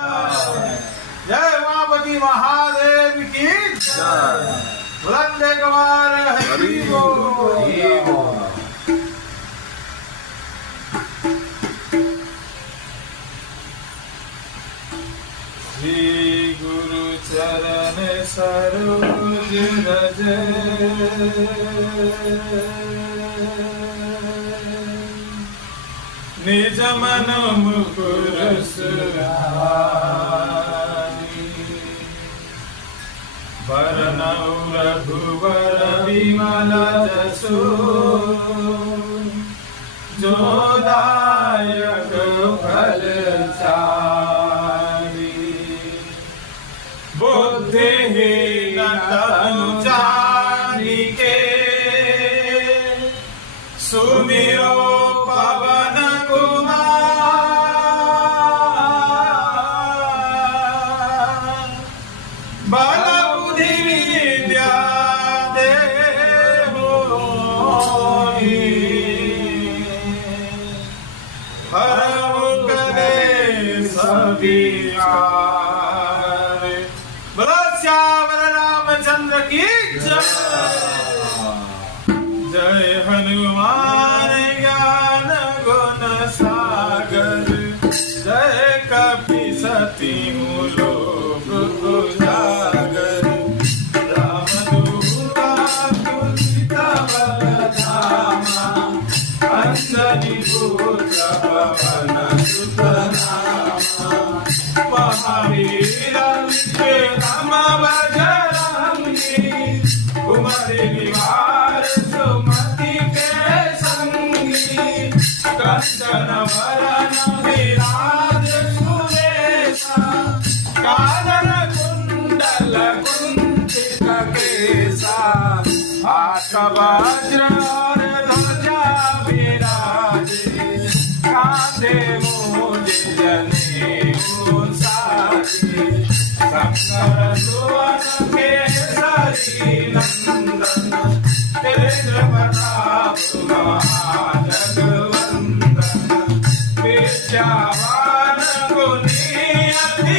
जय उमापति महादेव की जय। बुलंद एक बार हरि बोल। श्री गुरु चरण सरोज रज निज मन मुकुर सुधारि वरनौ रघुवर विमल जसु जो दायक फल चारि बुद्धिहीन तनु जानिके सुमिरो पवन कुमार बल बुद्धि विद्या देहु हरहु कलेश विकार। बोलो श्यावर रामचंद्र की जय। जय हनुमान ज्ञान गुण सागर जय कपीसति लोक उजागर। रामदूता तुलित बलधामा अंजनी पुत्र पवन सुत नामा। महावीर विक्रम बजरंगी कुमरि निवार सुमति के संगी। कंचन वरन विराज सुरेशा कानन कुंडल कुंचित केसा। हाथ वज्र और ध्वजा विराजे कांधे मूज जनेऊ साजे। शंकर सुवन केसरी नंदन तेज प्रताप महाजगवंदन। विद्यावान गुणी अति